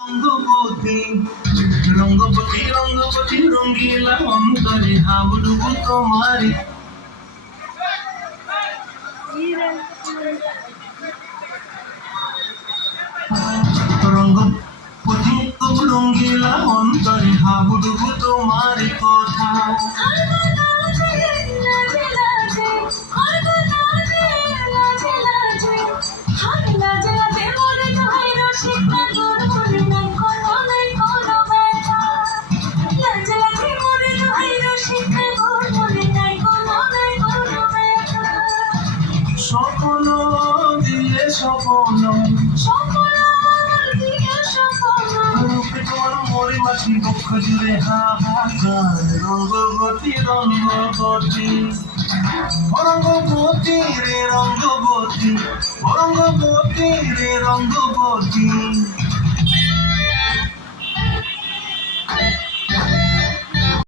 রঙ্গবতী রঙ্গবতী রঙ্গবতী রঙ্গিলা অন্তরে হাবুডুবু তোমারি রঙ্গবতী রঙ্গিলা অন্তরে হাবুডুবু তোমারি কথা স্বপ্ন দিয়ে স্বপ্ন রূপে তোমার মরে মাছি বক্ষ জুড়ে হাহাকার রঙ্গবতী রঙ্গবতী রঙ্গবতী রে রঙ্গবতী রঙ্গবতী রে রঙ্গবতী